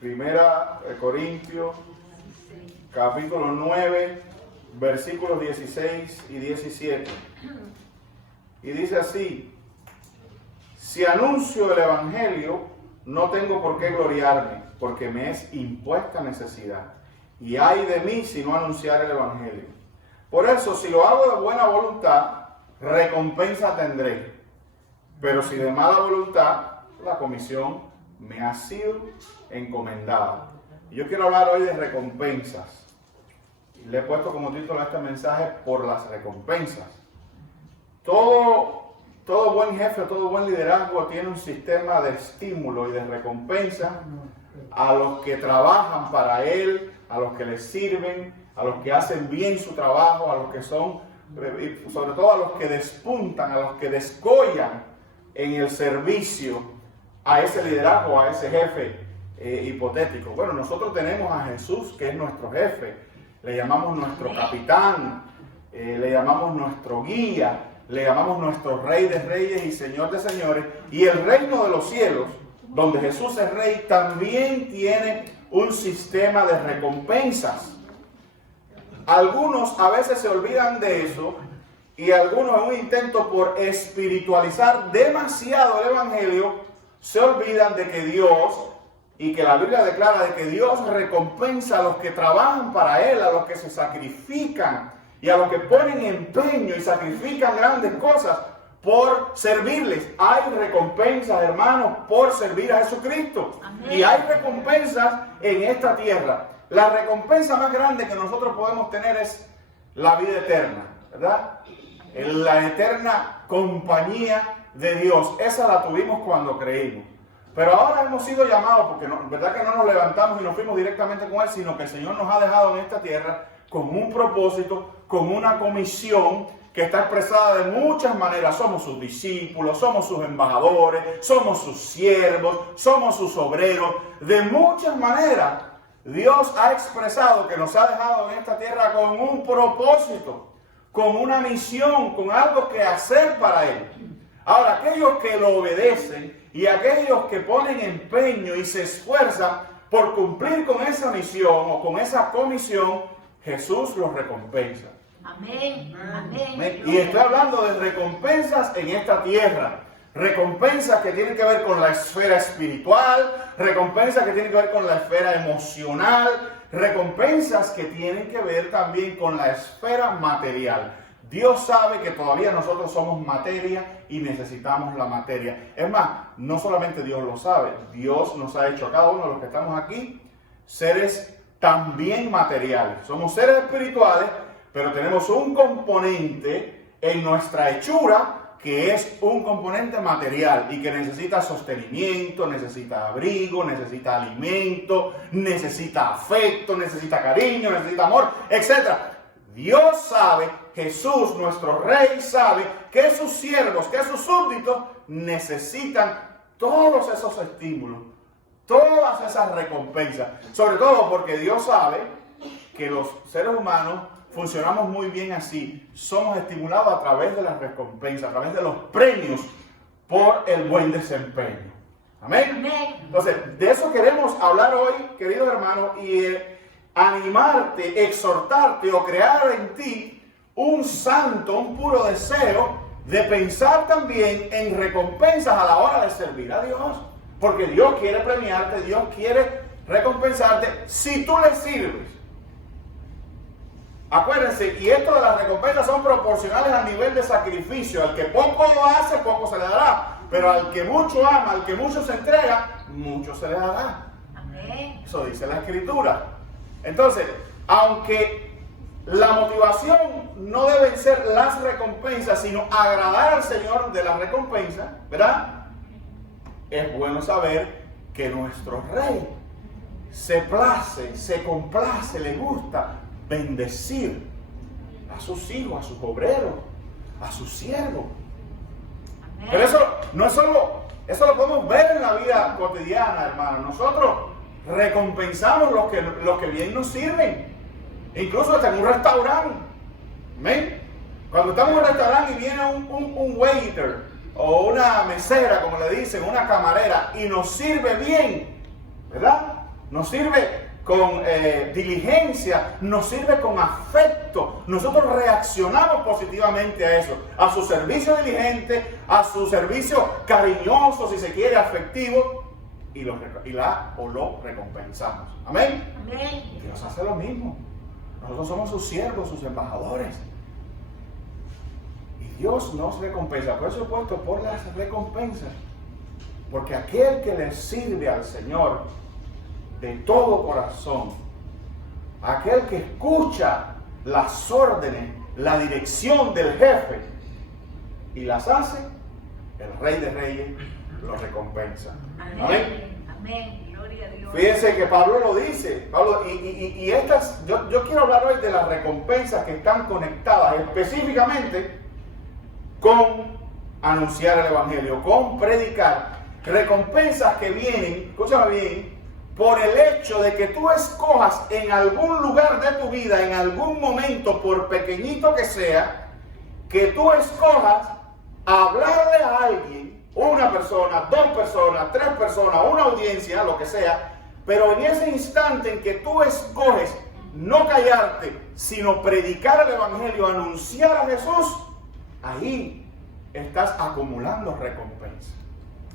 Primera de Corintios, capítulo 9, versículos 16 y 17. Y dice así: si anuncio el Evangelio, no tengo por qué gloriarme, porque me es impuesta necesidad. Y ay de mí si no anunciar el Evangelio. Por eso, si lo hago de buena voluntad, recompensa tendré. Pero si de mala voluntad, la comisión me ha sido encomendada. Y yo quiero hablar hoy de recompensas. Le he puesto como título a este mensaje: por las recompensas. Todo buen jefe, todo buen liderazgo tiene un sistema de estímulo y de recompensa a los que trabajan para él, a los que le sirven, a los que hacen bien su trabajo, a los que son, sobre todo a los que despuntan, a los que descollan en el servicio a ese liderazgo, a ese jefe hipotético. Bueno, nosotros tenemos a Jesús, que es nuestro jefe, le llamamos nuestro capitán, le llamamos nuestro guía, le llamamos nuestro Rey de Reyes y Señor de Señores. Y el reino de los cielos, donde Jesús es Rey, también tiene un sistema de recompensas. Algunos a veces se olvidan de eso, y algunos, en un intento por espiritualizar demasiado el Evangelio, se olvidan de que Dios, y que la Biblia declara de que Dios recompensa a los que trabajan para Él, a los que se sacrifican y a los que ponen empeño y sacrifican grandes cosas por servirles. Hay recompensas, hermanos, por servir a Jesucristo. Amén. Y hay recompensas en esta tierra. La recompensa más grande que nosotros podemos tener es la vida eterna, ¿verdad? La eterna compañía de Dios. Esa la tuvimos cuando creímos. Pero ahora hemos sido llamados, porque verdad que no nos levantamos y nos fuimos directamente con Él, sino que el Señor nos ha dejado en esta tierra con un propósito, con una comisión que está expresada de muchas maneras. Somos sus discípulos, somos sus embajadores, somos sus siervos, somos sus obreros. De muchas maneras, Dios ha expresado que nos ha dejado en esta tierra con un propósito, con una misión, con algo que hacer para Él. Ahora, aquellos que lo obedecen y aquellos que ponen empeño y se esfuerzan por cumplir con esa misión o con esa comisión, Jesús los recompensa. Amén. Amén. Y estoy hablando de recompensas en esta tierra. Recompensas que tienen que ver con la esfera espiritual, recompensas que tienen que ver con la esfera emocional, recompensas que tienen que ver también con la esfera material. Dios sabe que todavía nosotros somos materia y necesitamos la materia. Es más, no solamente Dios lo sabe, Dios nos ha hecho a cada uno de los que estamos aquí seres también materiales. Somos seres espirituales, pero tenemos un componente en nuestra hechura que es un componente material y que necesita sostenimiento, necesita abrigo, necesita alimento, necesita afecto, necesita cariño, necesita amor, etc. Dios sabe, Jesús, nuestro Rey, sabe que sus siervos, que sus súbditos necesitan todos esos estímulos, todas esas recompensas. Sobre todo porque Dios sabe que los seres humanos funcionamos muy bien así. Somos estimulados a través de las recompensas, a través de los premios por el buen desempeño. Amén. Amén. Entonces, de eso queremos hablar hoy, queridos hermanos, y animarte, exhortarte o crear en ti un santo, un puro deseo de pensar también en recompensas a la hora de servir a Dios. Porque Dios quiere premiarte, Dios quiere recompensarte si tú le sirves. Acuérdense, y esto de las recompensas son proporcionales al nivel de sacrificio. Al que poco lo hace, poco se le dará. Pero al que mucho ama, al que mucho se entrega, mucho se le dará. Amén. Eso dice la Escritura. Entonces, aunque la motivación no deben ser las recompensas, sino agradar al Señor de las recompensas, ¿verdad? Es bueno saber que nuestro Rey se place, se complace, le gusta bendecir a sus hijos, a sus obreros, a sus siervos. Amén. Pero eso no es solo, eso lo podemos ver en la vida cotidiana, hermano. Nosotros recompensamos los que bien nos sirven, incluso hasta en un restaurante. ¿Amén? Cuando estamos en un restaurante y viene un waiter o una mesera, como le dicen, una camarera, y nos sirve bien, ¿verdad? nos sirve con diligencia, nos sirve con afecto. Nosotros reaccionamos positivamente a eso, a su servicio diligente, a su servicio cariñoso, si se quiere, afectivo, y lo recompensamos. Amén. Amén. Dios hace lo mismo. Nosotros somos sus siervos, sus embajadores. Y Dios nos recompensa. Por eso he puesto por las recompensas. Porque aquel que le sirve al Señor de todo corazón, aquel que escucha las órdenes, la dirección del jefe y las hace, el Rey de Reyes lo recompensa. Amén. Amén. Amén. Gloria a Dios. Fíjense que Pablo lo dice. Pablo, y estas, yo quiero hablar hoy de las recompensas que están conectadas específicamente con anunciar el Evangelio, con predicar. Recompensas que vienen, escúchame bien, por el hecho de que tú escojas en algún lugar de tu vida, en algún momento, por pequeñito que sea, que tú escojas hablarle a alguien, una persona, dos personas, tres personas, una audiencia, lo que sea, pero en ese instante en que tú escoges no callarte, sino predicar el Evangelio, anunciar a Jesús, ahí estás acumulando recompensa.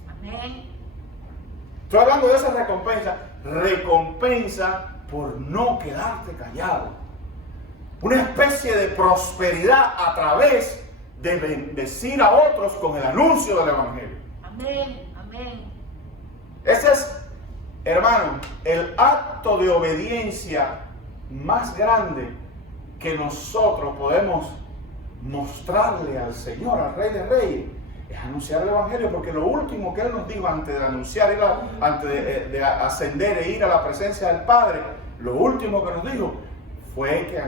Amén. Estoy hablando de esa recompensa por no quedarte callado. Una especie de prosperidad a través de bendecir a otros con el anuncio del Evangelio. Amén. Amén. Ese es, hermano, el acto de obediencia más grande que nosotros podemos mostrarle al Señor, al Rey de Reyes. Es anunciar el Evangelio, porque lo último que Él nos dijo antes de anunciar, antes de ascender e ir a la presencia del Padre, lo último que nos dijo fue que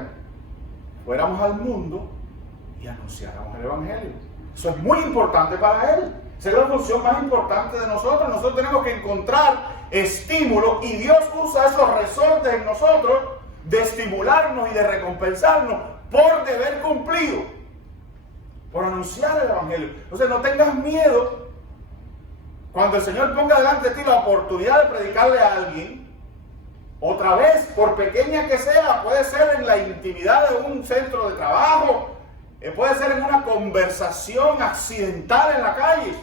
fuéramos al mundo y anunciáramos el Evangelio. Eso es muy importante para Él. Esa es la función más importante de nosotros. Nosotros tenemos que encontrar estímulo, y Dios usa esos resortes en nosotros de estimularnos y de recompensarnos por deber cumplido, por anunciar el Evangelio. Entonces no tengas miedo cuando el Señor ponga delante de ti la oportunidad de predicarle a alguien. Otra vez, por pequeña que sea, puede ser en la intimidad de un centro de trabajo, puede ser en una conversación accidental en la calle.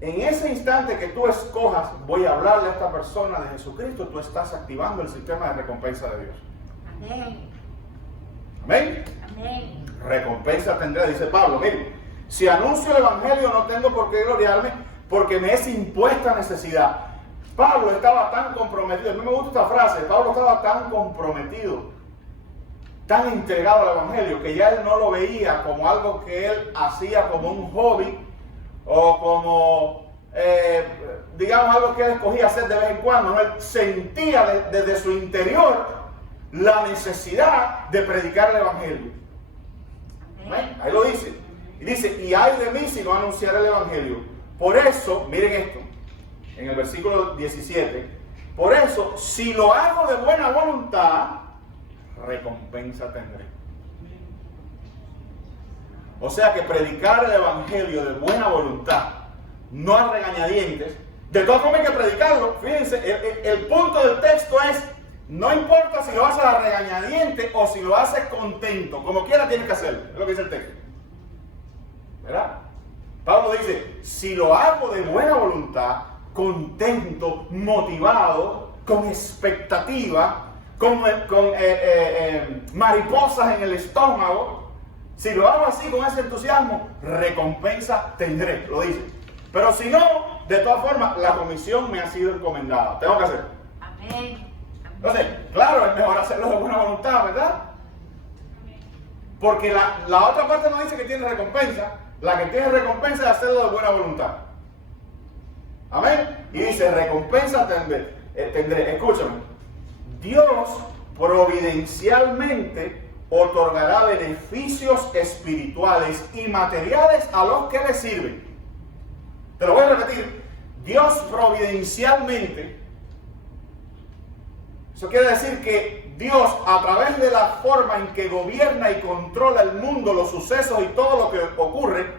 En ese instante que tú escojas, voy a hablarle a esta persona de Jesucristo, tú estás activando el sistema de recompensa de Dios. Amén. Amén. Amén. Recompensa tendré, dice Pablo. Mire, si anuncio el Evangelio no tengo por qué gloriarme, porque me es impuesta necesidad. Pablo estaba tan comprometido, a mí me gusta esta frase, Pablo estaba tan comprometido, tan entregado al Evangelio, que ya él no lo veía como algo que él hacía como un hobby, o como, digamos, algo que él escogía hacer de vez en cuando. No, él sentía desde su interior la necesidad de predicar el Evangelio. Amén. Ahí lo dice. Y dice, y ay de mí si no anunciar el Evangelio. Por eso, miren esto, en el versículo 17, por eso, si lo hago de buena voluntad, recompensa tendré. O sea que predicar el Evangelio de buena voluntad, no a regañadientes, de todas formas hay que predicarlo. Fíjense, el punto del texto es, no importa si lo haces a regañadientes o si lo haces contento, como quiera tienes que hacerlo, es lo que dice el texto. ¿Verdad? Pablo dice, si lo hago de buena voluntad, contento, motivado, con expectativa, con mariposas en el estómago, si lo hago así con ese entusiasmo, recompensa tendré, lo dice. Pero si no, de todas formas, la comisión me ha sido encomendada. Tengo que hacer. Amén. Entonces, claro, es mejor hacerlo de buena voluntad, ¿verdad? Porque la otra parte no dice que tiene recompensa. La que tiene recompensa es hacerlo de buena voluntad. Amén. Y dice, recompensa tendré. Escúchame. Dios providencialmente otorgará beneficios espirituales y materiales a los que le sirven. Te lo voy a repetir. Dios providencialmente, eso quiere decir que Dios, a través de la forma en que gobierna y controla el mundo, los sucesos y todo lo que ocurre,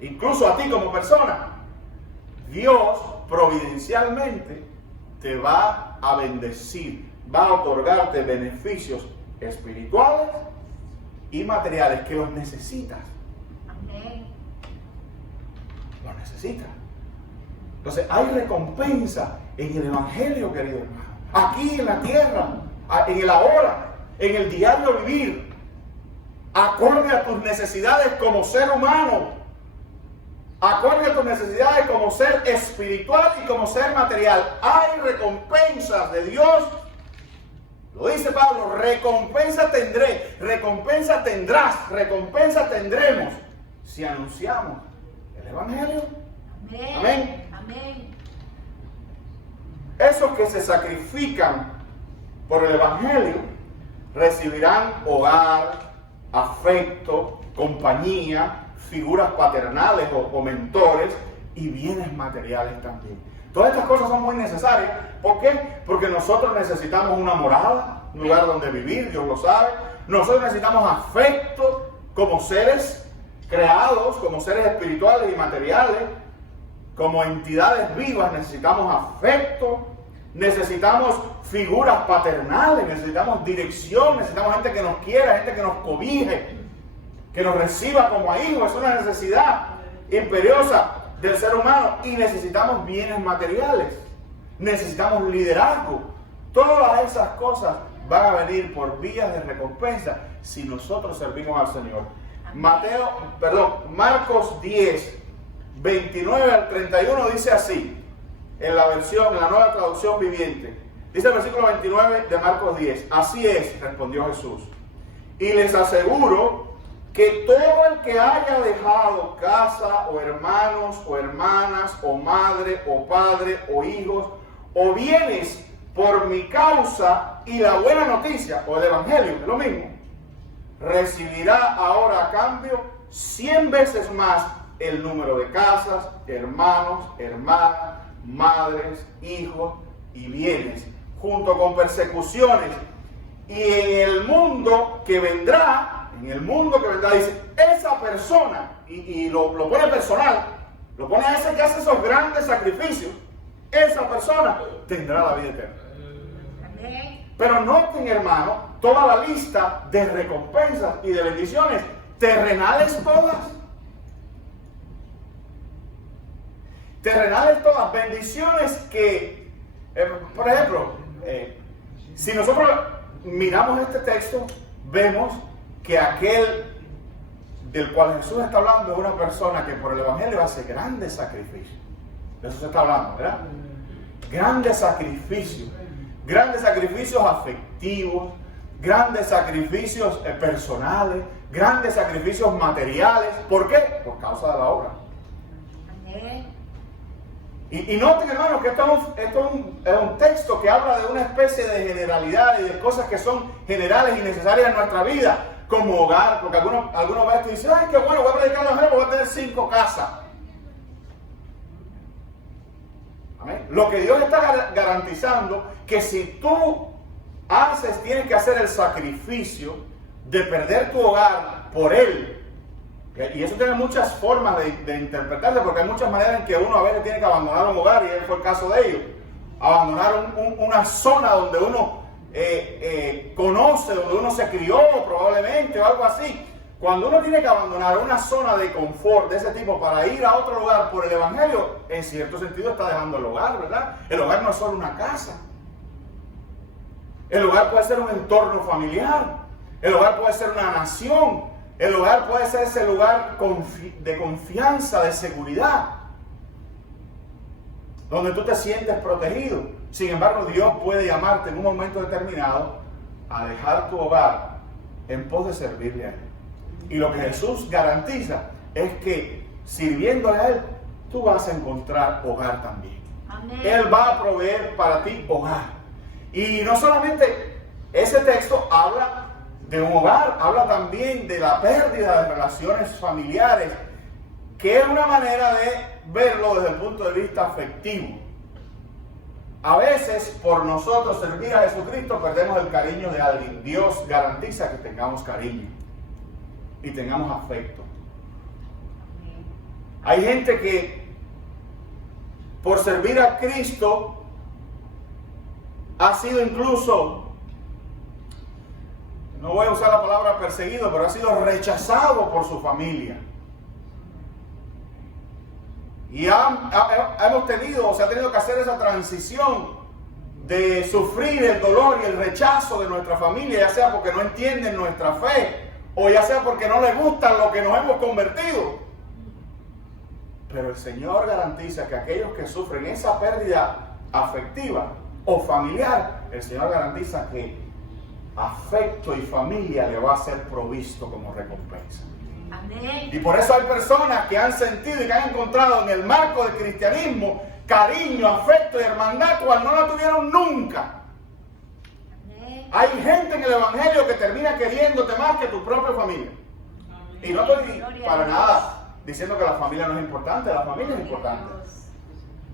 incluso a ti como persona, Dios providencialmente te va a bendecir, va a otorgarte beneficios espirituales y materiales que los necesitas. Amén. Los necesitas. Entonces hay recompensa en el Evangelio, querido hermano. Aquí en la tierra, en el ahora, en el diario vivir, acorde a tus necesidades como ser humano, acorde a tus necesidades como ser espiritual y como ser material. Hay recompensas de Dios. Lo dice Pablo, recompensa tendré, recompensa tendrás, recompensa tendremos si anunciamos el Evangelio. Amén. Amén. Amén. Esos que se sacrifican por el Evangelio recibirán hogar, afecto, compañía, figuras paternales o mentores y bienes materiales también. Todas estas cosas son muy necesarias. ¿Por qué? Porque nosotros necesitamos una morada, un lugar donde vivir, Dios lo sabe. Nosotros necesitamos afecto como seres creados, como seres espirituales y materiales. Como entidades vivas necesitamos afecto, necesitamos figuras paternales, necesitamos dirección, necesitamos gente que nos quiera, gente que nos cobije, que nos reciba como hijos. Es una necesidad imperiosa del ser humano. Y necesitamos bienes materiales, necesitamos liderazgo. Todas esas cosas van a venir por vías de recompensa si nosotros servimos al Señor. Marcos 10, 29 al 31 dice así, en la nueva traducción viviente. Dice el versículo 29 de Marcos 10, así es, respondió Jesús, y les aseguro que todo el que haya dejado casa, o hermanos, o hermanas, o madre, o padre, o hijos, o bienes por mi causa y la buena noticia, o el Evangelio, es lo mismo, recibirá ahora a cambio 100 veces más el número de casas, hermanos, hermanas, madres, hijos y bienes, junto con persecuciones. Y en el mundo que vendrá, dice, esa persona, y lo pone personal, lo pone a ese que hace esos grandes sacrificios, esa persona tendrá la vida eterna. Amén. Pero noten, hermano, toda la lista de recompensas y de bendiciones terrenales todas. Terrenales todas, bendiciones que, por ejemplo, si nosotros miramos este texto, vemos que aquel del cual Jesús está hablando es una persona que por el Evangelio hace grandes sacrificios. De eso se está hablando, ¿verdad? Grandes sacrificios afectivos, grandes sacrificios personales, grandes sacrificios materiales. ¿Por qué? Por causa de la obra. Amén. Y noten, hermanos, que esto es un texto que habla de una especie de generalidad y de cosas que son generales y necesarias en nuestra vida, como hogar, porque algunos ven esto y dicen, ay, qué bueno, voy a predicar el Evangelio, voy a tener 5 casas. Amén. Lo que Dios está garantizando, que si tú tienes que hacer el sacrificio de perder tu hogar por Él. Y eso tiene muchas formas de interpretarse, porque hay muchas maneras en que uno a veces tiene que abandonar un hogar, y ese fue el caso de ellos. Abandonar una zona donde uno conoce, donde uno se crió probablemente o algo así. Cuando uno tiene que abandonar una zona de confort de ese tipo para ir a otro lugar por el Evangelio, en cierto sentido está dejando el hogar, ¿verdad? El hogar no es solo una casa. El hogar puede ser un entorno familiar. El hogar puede ser una nación. El hogar puede ser ese lugar de confianza, de seguridad, donde tú te sientes protegido. Sin embargo, Dios puede llamarte en un momento determinado a dejar tu hogar en pos de servirle a Él. Y lo que Jesús garantiza es que sirviéndole a Él, tú vas a encontrar hogar también. Amén. Él va a proveer para ti hogar. Y no solamente ese texto habla de un hogar, habla también de la pérdida de relaciones familiares, que es una manera de verlo desde el punto de vista afectivo. A veces, por nosotros servir a Jesucristo, perdemos el cariño de alguien. Dios garantiza que tengamos cariño y tengamos afecto. Hay gente que, por servir a Cristo, ha sido incluso, no voy a usar la palabra perseguido, pero ha sido rechazado por su familia. Y hemos tenido, o se ha tenido que hacer esa transición de sufrir el dolor y el rechazo de nuestra familia, ya sea porque no entienden nuestra fe, o ya sea porque no les gusta lo que nos hemos convertido. Pero el Señor garantiza que aquellos que sufren esa pérdida afectiva o familiar, el Señor garantiza que afecto y familia le va a ser provisto como recompensa. Amén. Y por eso hay personas que han sentido y que han encontrado en el marco del cristianismo cariño, afecto y hermandad cual no la tuvieron nunca. Amén. Hay gente en el evangelio que termina queriéndote más que tu propia familia. Y no estoy para nada diciendo que la familia no es importante, la familia es importante.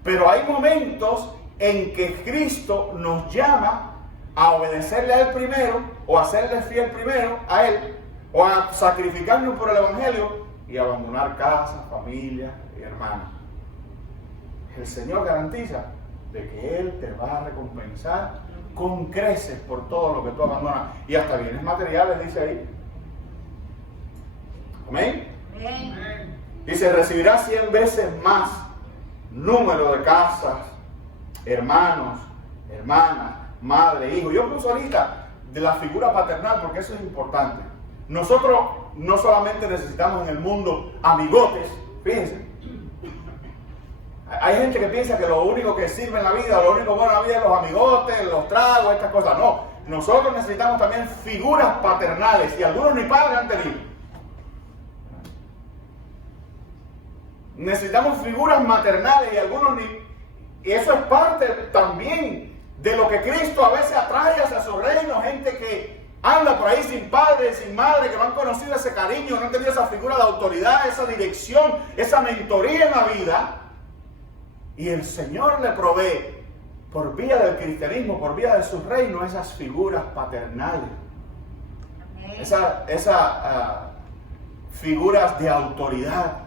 Pero hay momentos en que Cristo nos llama a obedecerle a Él primero, o a serle fiel primero a Él, o a sacrificarnos por el evangelio y abandonar casa, familia y hermanos. El Señor garantiza de que Él te va a recompensar con creces por todo lo que tú abandonas. Y hasta bienes materiales, dice ahí. Amén. Amén. Dice, recibirás 100 veces más número de casas, hermanos, hermanas, madre, hijo. Yo pienso ahorita de la figura paternal porque eso es importante. Nosotros no solamente necesitamos en el mundo amigotes, fíjense. Hay gente que piensa que lo único que sirve en la vida, lo único bueno en la vida es los amigotes, los tragos, estas cosas. No, nosotros necesitamos también figuras paternales y algunos ni padres han tenido. Necesitamos figuras maternales y algunos ni... Y eso es parte también de lo que Cristo a veces atrae hacia su reino. Gente que anda por ahí sin padre, sin madre, que no han conocido ese cariño, no han tenido esa figura de autoridad, esa dirección, esa mentoría en la vida. Y el Señor le provee, por vía del cristianismo, por vía de su reino, esas figuras paternales. Esas figuras de autoridad,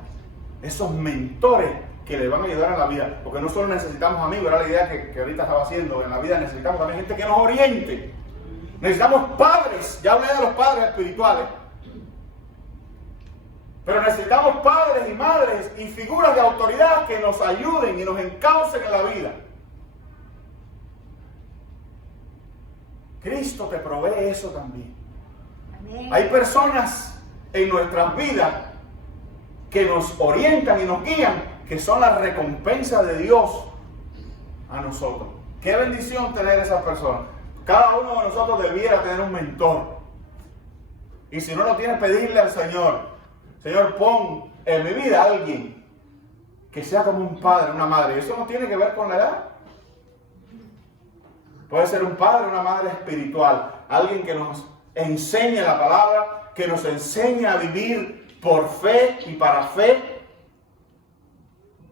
esos mentores que le van a ayudar en la vida. Porque no solo necesitamos amigos, era la idea que ahorita estaba haciendo. En la vida necesitamos también gente que nos oriente. Necesitamos padres, ya hablé de los padres espirituales. Pero necesitamos padres y madres y figuras de autoridad que nos ayuden y nos encaucen en la vida. Cristo te provee eso también. Amén. Hay personas en nuestras vidas que nos orientan y nos guían, que son la recompensa de Dios a nosotros. Qué bendición tener esas personas. Cada uno de nosotros debiera tener un mentor. Y si no lo tiene, pedirle al Señor: Señor, pon en mi vida a alguien que sea como un padre, una madre. Eso no tiene que ver con la edad. Puede ser un padre, una madre espiritual. Alguien que nos enseñe la palabra, que nos enseñe a vivir por fe y para fe.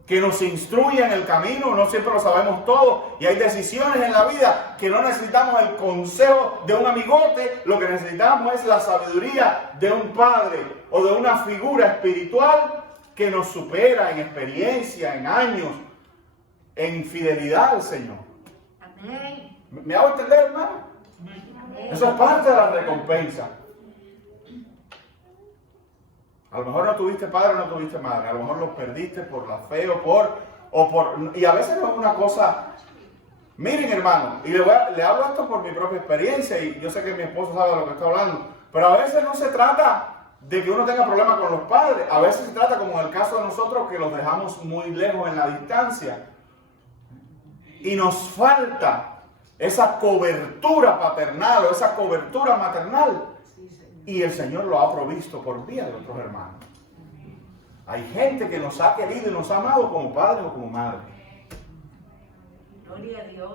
Que nos instruya en el camino. No siempre lo sabemos todo. Y hay decisiones en la vida que no necesitamos el consejo de un amigote. Lo que necesitamos es la sabiduría de un padre o de una figura espiritual que nos supera en experiencia, en años, en fidelidad al Señor. Amén. ¿Me hago entender, hermano? Amén. Eso es parte de la recompensa. A lo mejor no tuviste padre o no tuviste madre. A lo mejor los perdiste por la fe y a veces no es una cosa. Miren, hermano, y le hablo esto por mi propia experiencia, y yo sé que mi esposo sabe de lo que está hablando, pero a veces no se trata de que uno tenga problemas con los padres. A veces se trata, como en el caso de nosotros, que los dejamos muy lejos en la distancia. Y nos falta esa cobertura paternal o esa cobertura maternal. Y el Señor lo ha provisto por vía de otros hermanos. Hay gente que nos ha querido y nos ha amado como padre o como madre. Gloria a Dios.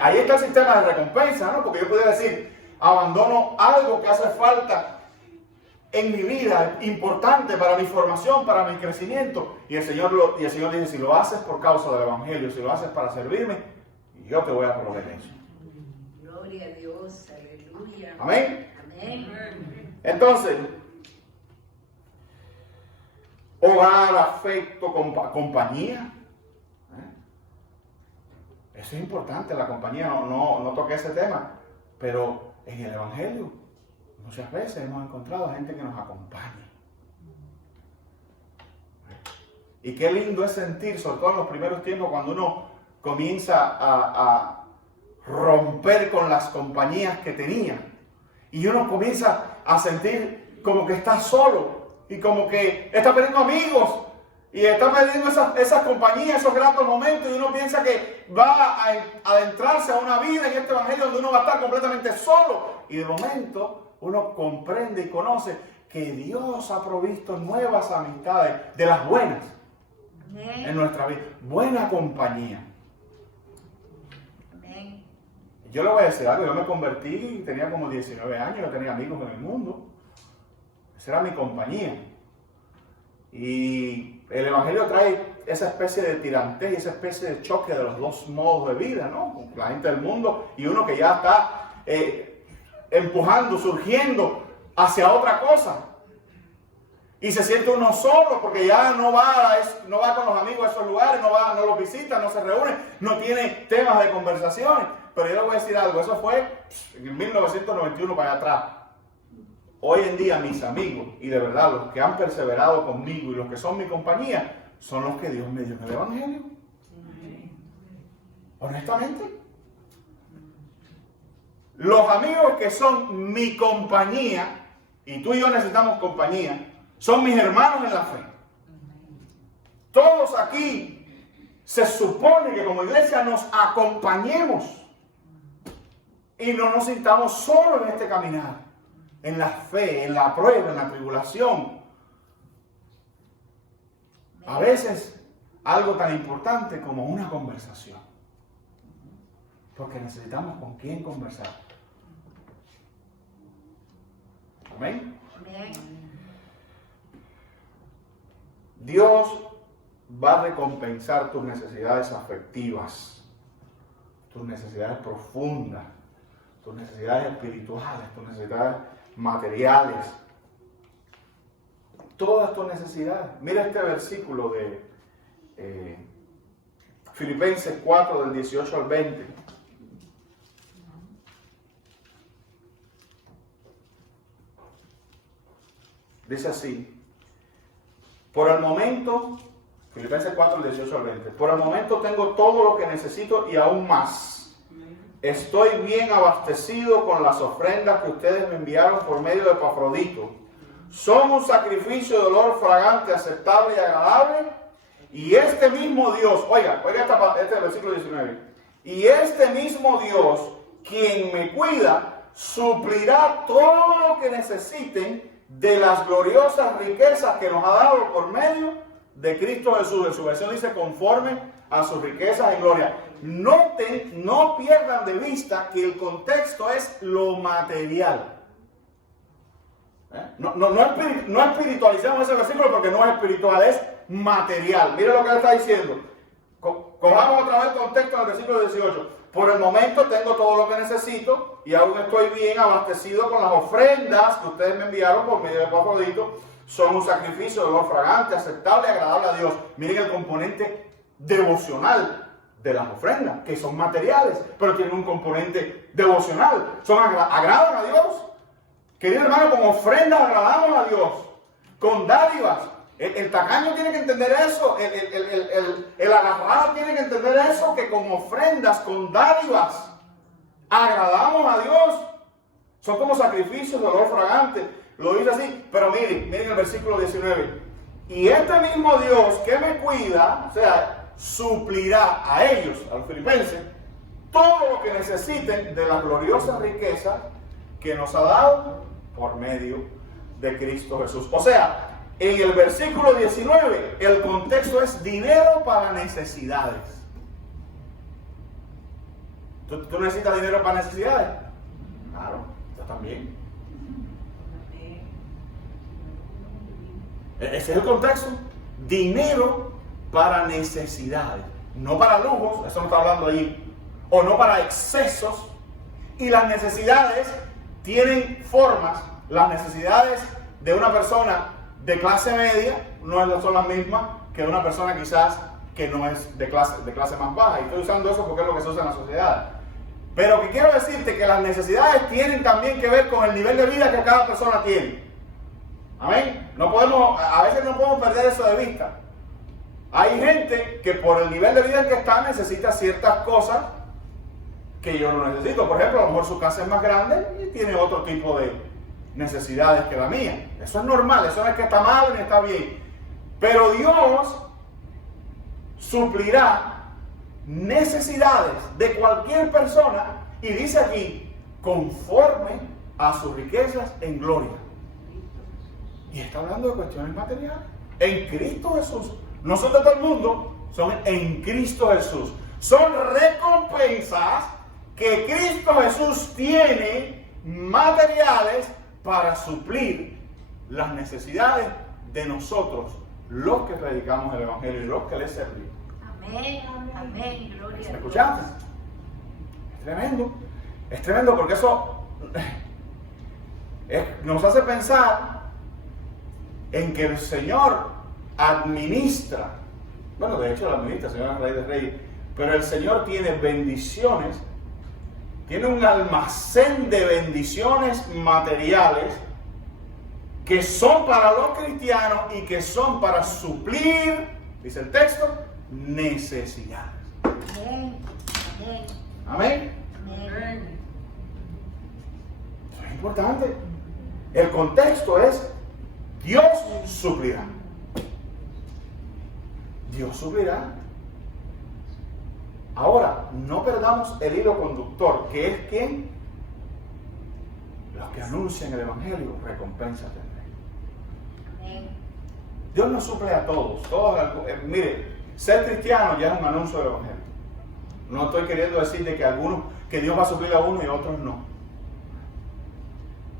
Ahí está el sistema de recompensa, ¿no? Porque yo podría decir, abandono algo que hace falta en mi vida, importante para mi formación, para mi crecimiento. Y el Señor dice, si lo haces por causa del Evangelio, si lo haces para servirme, yo te voy a proveer eso. Gloria a Dios. Aleluya. Amén. Amén. Entonces, hogar, afecto, compañía. Eso es importante, la compañía, no toqué ese tema, pero en el Evangelio muchas veces hemos encontrado gente que nos acompaña. Y qué lindo es sentir, sobre todo en los primeros tiempos, cuando uno comienza a romper con las compañías que tenía. Y uno comienza a sentir como que está solo y como que está perdiendo amigos y está perdiendo esas compañías, esos gratos momentos, y uno piensa que va a adentrarse a una vida en este evangelio donde uno va a estar completamente solo. Y de momento uno comprende y conoce que Dios ha provisto nuevas amistades, de las buenas, en nuestra vida. Buena compañía. Yo le voy a decir algo, yo me convertí, tenía como 19 años, no tenía amigos en el mundo. Esa era mi compañía. Y el Evangelio trae esa especie de tirantez y esa especie de choque de los dos modos de vida, ¿no? La gente del mundo y uno que ya está empujando, surgiendo hacia otra cosa. Y se siente uno solo porque ya no va con los amigos a esos lugares, no los visita, no se reúne, no tiene temas de conversaciones. Pero yo le voy a decir algo, eso fue en 1991 para allá atrás. Hoy en día mis amigos, y de verdad los que han perseverado conmigo y los que son mi compañía, son los que Dios me dio en el Evangelio. Honestamente. Los amigos que son mi compañía, y tú y yo necesitamos compañía, son mis hermanos en la fe. Todos aquí se supone que como iglesia nos acompañemos y no nos sintamos solos en este caminar, en la fe, en la prueba, en la tribulación. A veces algo tan importante como una conversación, porque necesitamos con quién conversar. Amén. Dios va a recompensar tus necesidades afectivas, tus necesidades profundas, tus necesidades espirituales, tus necesidades materiales, todas tus necesidades. Mira este versículo de Filipenses 4, del 18 al 20. Dice así: por el momento, Filipenses 4, del 18 al 20, por el momento tengo todo lo que necesito y aún más. Estoy bien abastecido con las ofrendas que ustedes me enviaron por medio de Epafrodito. Son un sacrificio de olor fragante, aceptable y agradable. Y este mismo Dios, oiga este versículo 19. Y este mismo Dios, quien me cuida, suplirá todo lo que necesiten de las gloriosas riquezas que nos ha dado por medio de Cristo Jesús. En su versión dice conforme a sus riquezas en gloria. Noten, no pierdan de vista que el contexto es lo material. No espiritualicemos ese versículo porque no es espiritual, es material. Mire lo que él está diciendo. Cojamos otra vez el contexto del versículo 18. Por el momento tengo todo lo que necesito y aún estoy bien abastecido con las ofrendas que ustedes me enviaron por medio de Epafrodito. Son un sacrificio de olor fragante, aceptable y agradable a Dios. Miren el componente devocional de las ofrendas, que son materiales, pero tienen un componente devocional. Agradan a Dios. Querido hermano, con ofrendas agradamos a Dios, con dádivas. El tacaño tiene que entender eso, el agarrado tiene que entender eso, que con ofrendas, con dádivas, agradamos a Dios. Son como sacrificios de olor fragante. Lo dice así, pero miren el versículo 19. Y este mismo Dios que me cuida, o sea, suplirá a ellos, a los filipenses, todo lo que necesiten de las gloriosas riquezas que nos ha dado por medio de Cristo Jesús. O sea, en el versículo 19, el contexto es dinero para necesidades. ¿Tú necesitas dinero para necesidades? Claro, yo también. Ese es el contexto. Dinero para necesidades, no para lujos, eso no está hablando allí, o no para excesos. Y las necesidades tienen formas. Las necesidades de una persona de clase media no son las mismas que de una persona quizás que no es de clase más baja. Y estoy usando eso porque es lo que se usa en la sociedad. Pero que quiero decirte que las necesidades tienen también que ver con el nivel de vida que cada persona tiene. Amén. A veces no podemos perder eso de vista. Hay gente que por el nivel de vida en que está necesita ciertas cosas que yo no necesito. Por ejemplo, a lo mejor su casa es más grande y tiene otro tipo de necesidades que la mía. Eso es normal, eso no es que está mal ni está bien. Pero Dios suplirá necesidades de cualquier persona y dice aquí, conforme a sus riquezas en gloria. Y está hablando de cuestiones materiales. En Cristo Jesús. No son de todo el mundo, son en Cristo Jesús. Son recompensas que Cristo Jesús tiene materiales para suplir las necesidades de nosotros, los que predicamos el Evangelio y los que les servimos. Amén, amén, gloria a Dios. ¿Me escuchaste? Es tremendo porque eso nos hace pensar en que el Señor administra, bueno, de hecho lo administra, el Señor es Rey de Reyes, pero el Señor tiene bendiciones, tiene un almacén de bendiciones materiales que son para los cristianos y que son para suplir, dice el texto, necesidades. Amén, amén, Amén. amén. Eso es importante. El contexto es Dios suplirá. Dios suplirá. Ahora, no perdamos el hilo conductor, que es ¿quién? Los que anuncian el Evangelio, recompensa tendrán. Amén. Dios nos suple a todos. Mire, ser cristiano ya es un anuncio del Evangelio. No estoy queriendo decir de que Dios va a suplir a uno y a otros no.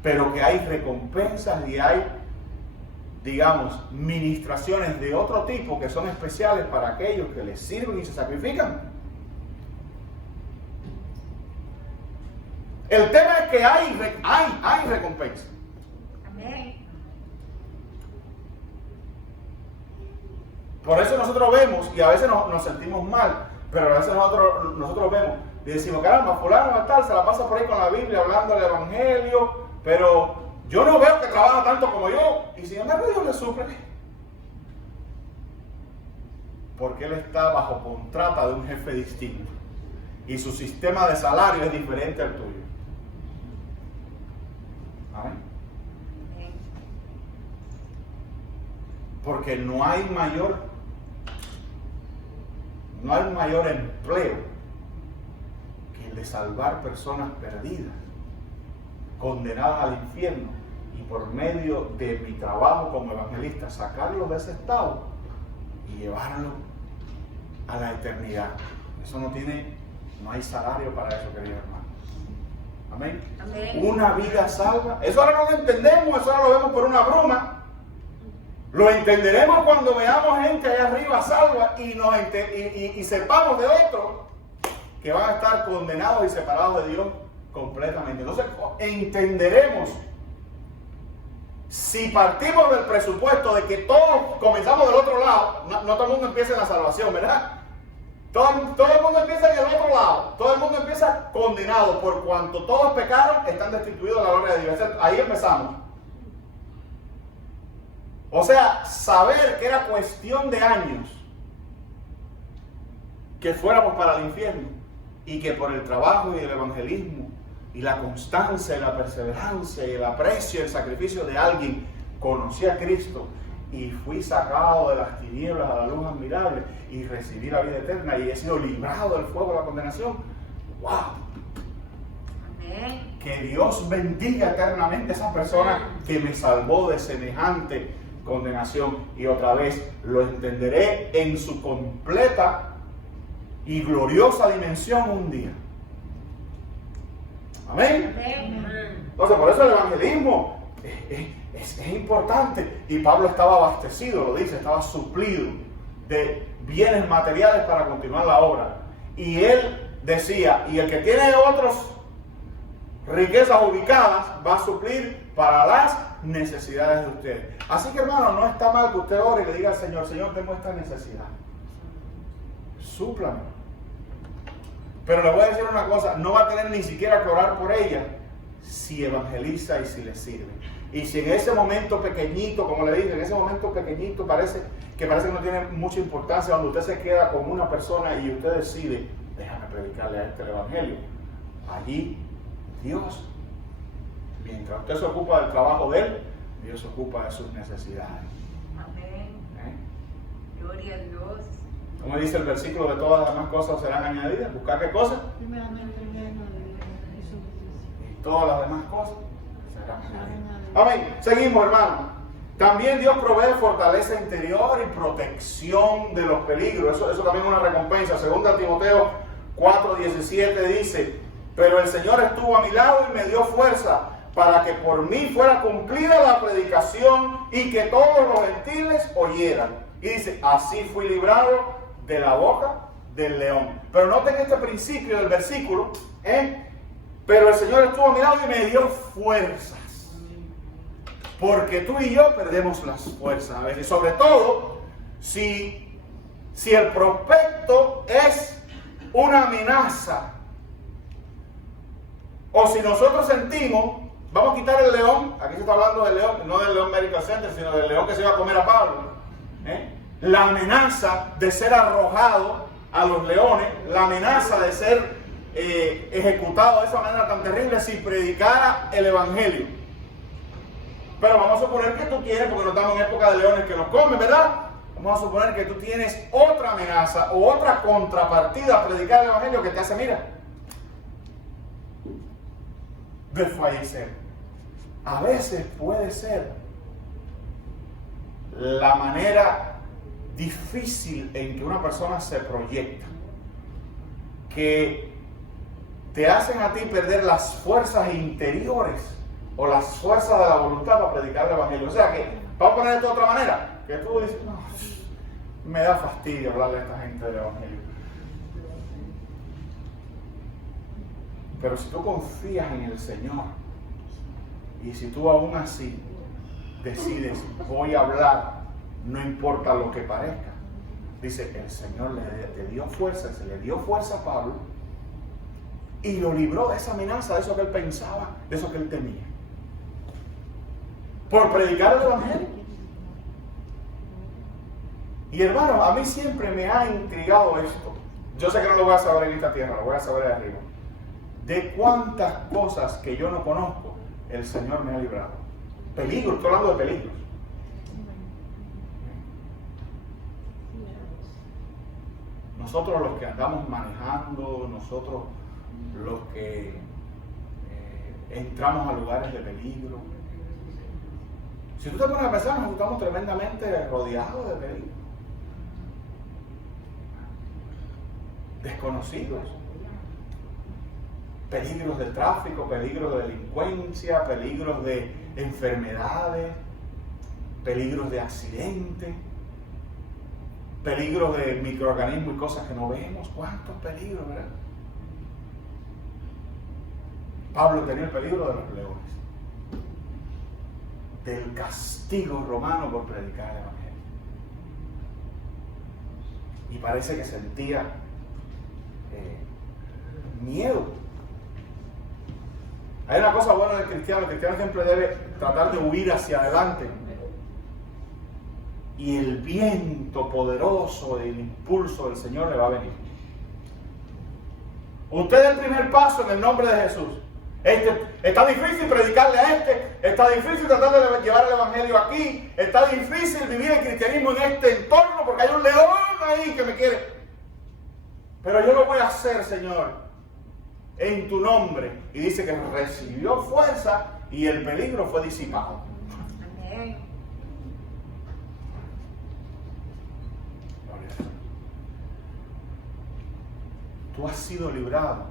Pero que hay recompensas y hay, digamos, ministraciones de otro tipo que son especiales para aquellos que les sirven y se sacrifican. El tema es que hay recompensa. Amén. Por eso nosotros vemos, y a veces nos sentimos mal, pero a veces nosotros vemos y decimos, caramba, fulano tal, se la pasa por ahí con la Biblia hablando del Evangelio, pero yo no veo que trabaja tanto como yo, y sin embargo Dios le suple. Porque él está bajo contrata de un jefe distinto, y su sistema de salario es diferente al tuyo. Amén. Porque no hay mayor empleo que el de salvar personas perdidas, condenadas al infierno, y por medio de mi trabajo como evangelista sacarlos de ese estado y llevarlos a la eternidad. Eso no hay salario para eso, queridos hermanos. Amén. Amén. Una vida salva. Eso ahora no lo entendemos, eso ahora lo vemos por una broma. Lo entenderemos cuando veamos gente allá arriba salva y sepamos de otros que van a estar condenados y separados de Dios completamente. Entonces entenderemos, si partimos del presupuesto de que todos comenzamos del otro lado, no todo el mundo empieza en la salvación, ¿verdad? Todo el mundo empieza en el otro lado. Todo el mundo empieza condenado. Por cuanto todos pecaron, están destituidos de la gloria de Dios. Ahí empezamos. O sea, saber que era cuestión de años que fuéramos para el infierno, y que por el trabajo y el evangelismo y la constancia y la perseverancia y el aprecio y el sacrificio de alguien conocí a Cristo y fui sacado de las tinieblas a la luz admirable y recibí la vida eterna y he sido librado del fuego de la condenación. ¡Wow! Amén. Que Dios bendiga eternamente a esa persona que me salvó de semejante condenación. Y otra vez lo entenderé en su completa y gloriosa dimensión un día. Amén. Amén. Entonces, por eso el evangelismo es importante. Y Pablo estaba abastecido, lo dice, estaba suplido de bienes materiales para continuar la obra. Y él decía, y el que tiene otras riquezas ubicadas va a suplir para las necesidades de ustedes. Así que, hermano, no está mal que usted ore y le diga al Señor, Señor, tengo esta necesidad. súplame. Pero le voy a decir una cosa, no va a tener ni siquiera que orar por ella si evangeliza y si le sirve. Y si en ese momento pequeñito, como le dije, en ese momento pequeñito parece que no tiene mucha importancia, donde usted se queda con una persona y usted decide, déjame predicarle a este el evangelio. Allí Dios, mientras usted se ocupa del trabajo de él, Dios se ocupa de sus necesidades. Amén. Gloria a Dios. Como dice el versículo, de todas las demás cosas serán añadidas. ¿Buscar qué cosas? Primeramente el reino de Jesucristo. Y todas las demás cosas serán añadidas. Amén. Seguimos, hermano. También Dios provee fortaleza interior y protección de los peligros. Eso también es una recompensa. Segunda Timoteo 4:17 dice: pero el Señor estuvo a mi lado y me dio fuerza para que por mí fuera cumplida la predicación y que todos los gentiles oyeran. Y dice, así fui librado de la boca del león. Pero noten este principio del versículo, pero el Señor estuvo a mi lado y me dio fuerzas. Porque tú y yo perdemos las fuerzas a veces. Sobre todo, si el prospecto es una amenaza. O si nosotros sentimos, vamos a quitar el león, aquí se está hablando del león, no del león Medical Center, sino del león que se iba a comer a Pablo. La amenaza de ser arrojado a los leones, la amenaza de ser ejecutado de esa manera tan terrible si predicara el evangelio. Pero vamos a suponer que tú tienes, porque no estamos en época de leones que nos comen, ¿verdad? Vamos a suponer que tú tienes otra amenaza o otra contrapartida a predicar el evangelio que te hace, mira, desfallecer. A veces puede ser la manera difícil en que una persona se proyecta, que te hacen a ti perder las fuerzas interiores o las fuerzas de la voluntad para predicar el evangelio. O sea que, vamos a poner esto de otra manera, que tú dices, no, me da fastidio hablarle a esta gente del evangelio. Pero si tú confías en el Señor y si tú aún así decides, voy a hablar, no importa lo que parezca, dice, el Señor le dio fuerza, se le dio fuerza a Pablo y lo libró de esa amenaza, de eso que él pensaba, de eso que él temía, por predicar el evangelio. Y hermano, a mí siempre me ha intrigado esto. Yo sé que no lo voy a saber en esta tierra, lo voy a saber de arriba. De cuántas cosas que yo no conozco, el Señor me ha librado. Peligros, estoy hablando de peligros. Nosotros los que andamos manejando, nosotros los que entramos a lugares de peligro. Si tú te pones a pensar, nosotros estamos tremendamente rodeados de peligro. Desconocidos. Peligros de tráfico, peligros de delincuencia, peligros de enfermedades, peligros de accidentes, peligros de microorganismos y cosas que no vemos. ¿Cuántos peligros, verdad? Pablo tenía el peligro de los leones, del castigo romano por predicar el evangelio. Y parece que sentía miedo. Hay una cosa buena del cristiano: el cristiano siempre debe tratar de huir hacia adelante. Y el viento poderoso del impulso del Señor le va a venir. Usted da el primer paso en el nombre de Jesús. Está difícil predicarle a está difícil tratar de llevar el evangelio aquí, está difícil vivir el cristianismo en este entorno porque hay un león ahí que me quiere. Pero yo lo voy a hacer, Señor, en tu nombre. Y dice que recibió fuerza y el peligro fue disipado. Amén. Tú has sido librado.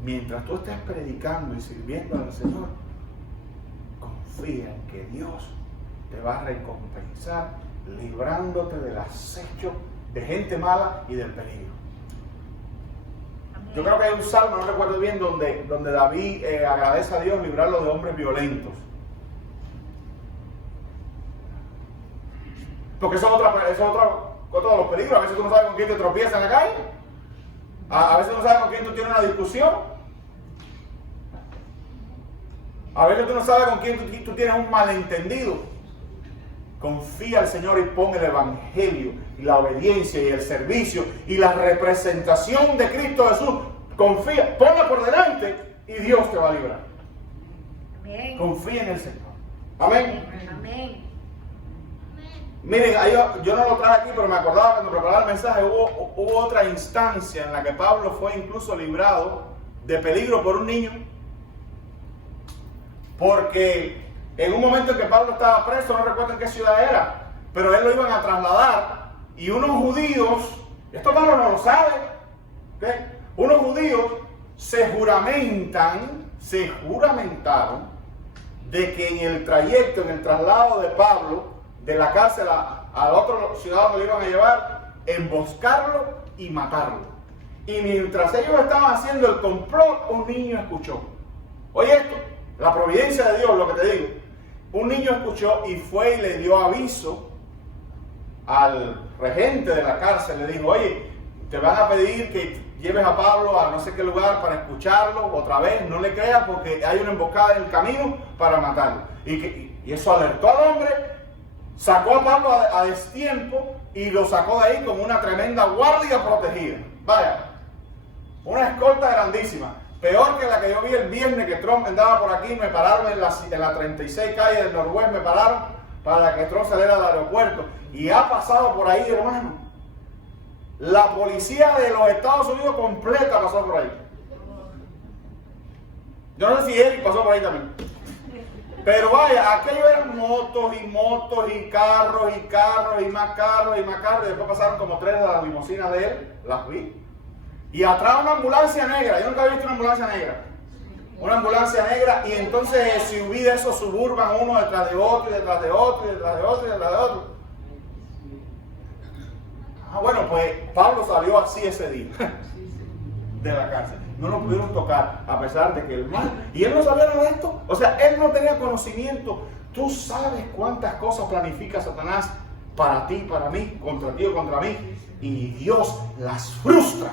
Mientras tú estés predicando y sirviendo al Señor, confía en que Dios te va a recompensar librándote del acecho de gente mala y del peligro. Yo creo que hay un salmo, no recuerdo bien, donde David agradece a Dios librarlo de hombres violentos. Porque eso es otra con todos los peligros. A veces tú no sabes con quién te tropiezas en la calle. A veces tú no sabes con quién tú tienes una discusión. A veces tú no sabes con quién tú tienes un malentendido. Confía al Señor y pon el evangelio y la obediencia y el servicio y la representación de Cristo Jesús. Confía, ponla por delante y Dios te va a librar. Amén. Confía en el Señor. Amén. Amén. Miren, yo no lo traje aquí, pero me acordaba cuando preparaba el mensaje, hubo otra instancia en la que Pablo fue incluso librado de peligro por un niño. Porque en un momento en que Pablo estaba preso, no recuerdo en qué ciudad era, pero él lo iban a trasladar y unos judíos, esto Pablo no lo sabe, ¿okay? Unos judíos se juramentaron de que en el trayecto, en el traslado de Pablo de la cárcel a la otra ciudad donde lo iban a llevar, emboscarlo y matarlo. Y mientras ellos estaban haciendo el complot, un niño escuchó. Oye esto, la providencia de Dios, lo que te digo. Un niño escuchó y fue y le dio aviso al regente de la cárcel. Le dijo, oye, te van a pedir que lleves a Pablo a no sé qué lugar para escucharlo otra vez. No le creas porque hay una emboscada en el camino para matarlo. Y eso alertó al hombre, sacó a Pablo a destiempo y lo sacó de ahí con una tremenda guardia protegida. Vaya, una escolta grandísima. Peor que la que yo vi el viernes que Trump andaba por aquí, me pararon en la 36 calle del Noroeste, me pararon para que Trump saliera del aeropuerto. Y ha pasado por ahí, hermano. La policía de los Estados Unidos completa pasó por ahí. Yo no sé si Eric pasó por ahí también. Pero vaya, aquello eran motos y motos y carros y carros y más carros y más carros. Y después pasaron como 3 de las limusinas de él, las vi. Y atrás una ambulancia negra. Yo nunca había visto una ambulancia negra. Una ambulancia negra. Y entonces subí de esos Suburban uno detrás de otro y detrás de otro y detrás de otro y detrás de otro. Bueno, pues Pablo salió así ese día de la cárcel. No lo pudieron tocar a pesar de que el mal. Y él no sabía nada de esto. O sea, él no tenía conocimiento. Tú sabes cuántas cosas planifica Satanás para ti, para mí, contra ti o contra mí. Y Dios las frustra.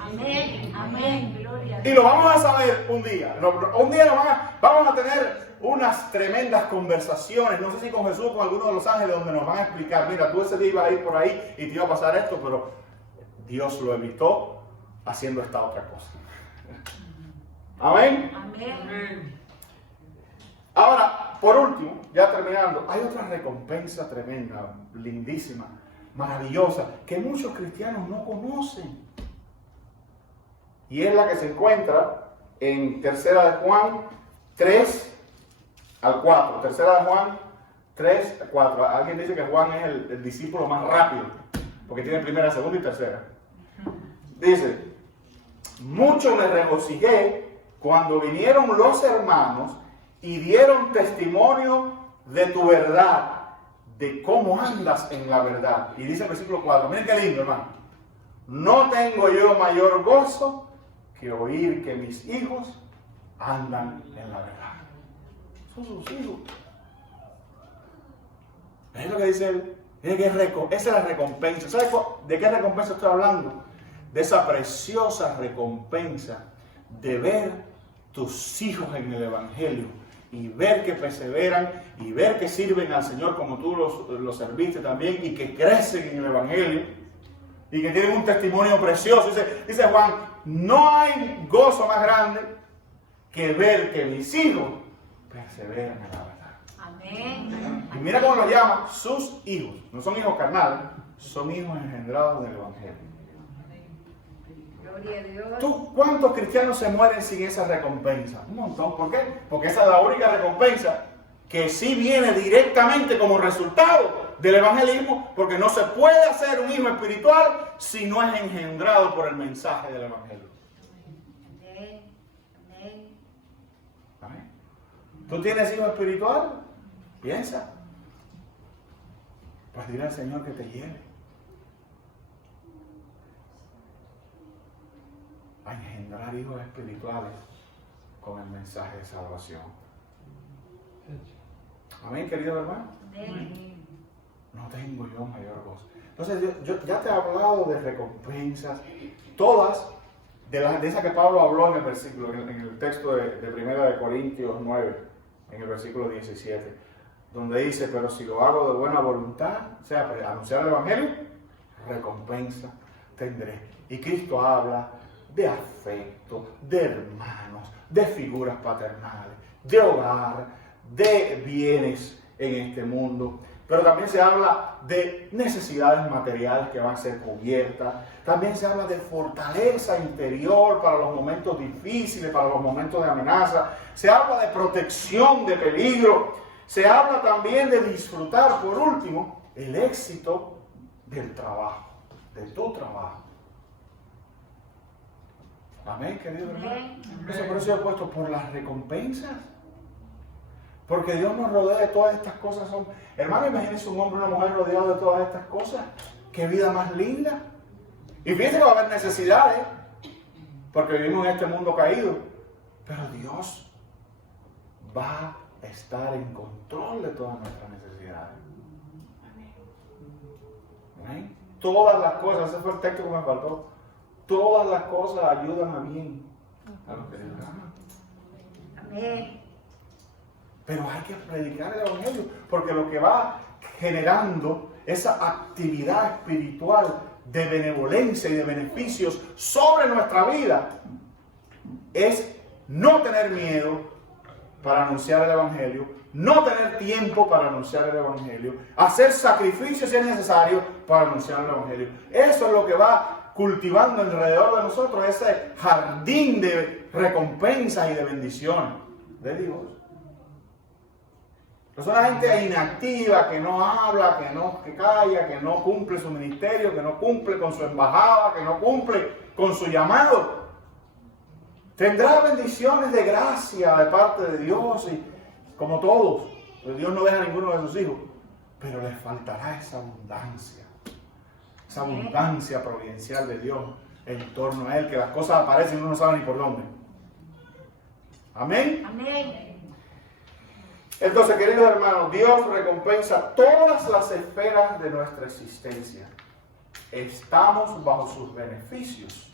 Amén. Amén. Gloria a Y Dios. lo vamos a saber un día. Un día vamos a tener unas tremendas conversaciones. No sé si con Jesús o con alguno de los ángeles, donde nos van a explicar: mira, tú ese día ibas a ir por ahí y te iba a pasar esto, pero Dios lo evitó haciendo esta otra cosa. Amén. Amén. Ahora, por último, ya terminando, hay otra recompensa tremenda, lindísima, maravillosa, que muchos cristianos no conocen. Y es la que se encuentra en 3 de Juan 3 al 4. 3 de Juan 3 al 4. Alguien dice que Juan es el discípulo más rápido, porque tiene primera, segunda y tercera. Dice: mucho me regocijé cuando vinieron los hermanos y dieron testimonio de tu verdad, de cómo andas en la verdad. Y dice el versículo 4, miren qué lindo, hermano. No tengo yo mayor gozo que oír que mis hijos andan en la verdad. Son sus hijos. Es lo que dice él. Esa es la recompensa. ¿Sabes de qué recompensa estoy hablando? De esa preciosa recompensa de ver tus hijos en el Evangelio y ver que perseveran y ver que sirven al Señor como tú los serviste también, y que crecen en el Evangelio y que tienen un testimonio precioso. Dice Juan: no hay gozo más grande que ver que mis hijos perseveran en la verdad. Amén. Y mira cómo los llama: sus hijos. No son hijos carnales, son hijos engendrados del Evangelio. Gloria a Dios. ¿Cuántos cristianos se mueren sin esa recompensa? Un montón. ¿Por qué? Porque esa es la única recompensa que sí viene directamente como resultado del evangelismo, porque no se puede hacer un hijo espiritual si no es engendrado por el mensaje del evangelio. Amén. Amén. ¿Amén? ¿Tú tienes hijo espiritual? Piensa. Pues dile al Señor que te lleve a engendrar hijos espirituales con el mensaje de salvación. Amén, querido hermano. Amén. no tengo yo mayor gozo. Entonces, yo ya te he hablado de recompensas, todas de esas que Pablo habló en el versículo, en el texto de 1 Corintios 9, en el versículo 17, donde dice, pero si lo hago de buena voluntad, o sea, para anunciar el Evangelio, recompensa tendré. Y Cristo habla de afecto, de hermanos, de figuras paternales, de hogar, de bienes en este mundo. Pero también se habla de necesidades materiales que van a ser cubiertas. También se habla de fortaleza interior para los momentos difíciles, para los momentos de amenaza. Se habla de protección de peligro. Se habla también de disfrutar, por último, el éxito del trabajo, de tu trabajo. Amén, querido hermano. Eso por eso yo he puesto por las recompensas. Porque Dios nos rodea de todas estas cosas. Hermano, imagínense un hombre y una mujer rodeados de todas estas cosas. ¡Qué vida más linda! Y fíjense que va a haber necesidades, porque vivimos en este mundo caído. Pero Dios va a estar en control de todas nuestras necesidades. Amén. Todas las cosas, ese fue el texto que me faltó. Todas las cosas ayudan a bien a los que Dios ama. Amén. Pero hay que predicar el Evangelio, porque lo que va generando esa actividad espiritual de benevolencia y de beneficios sobre nuestra vida es no tener miedo para anunciar el Evangelio, no tener tiempo para anunciar el Evangelio, hacer sacrificios si es necesario para anunciar el Evangelio. Eso es lo que va cultivando alrededor de nosotros ese jardín de recompensas y de bendiciones de Dios. Es una gente inactiva, que no habla, que calla, que no cumple su ministerio, que no cumple con su embajada, que no cumple con su llamado. Tendrá bendiciones de gracia de parte de Dios, y como todos, pues Dios no deja a ninguno de sus hijos, pero les faltará esa abundancia providencial de Dios en torno a Él, que las cosas aparecen y uno no sabe ni por dónde. Amén. Amén. Entonces, queridos hermanos, Dios recompensa todas las esferas de nuestra existencia. Estamos bajo sus beneficios.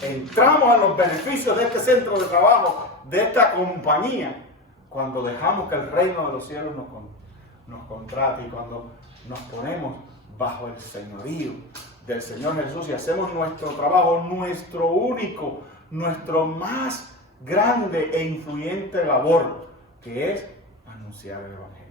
Entramos en los beneficios de este centro de trabajo, de esta compañía, cuando dejamos que el reino de los cielos nos contrate y cuando nos ponemos bajo el señorío del Señor Jesús y hacemos nuestro trabajo, nuestro único, nuestro más grande e influyente labor, que es anunciar el Evangelio.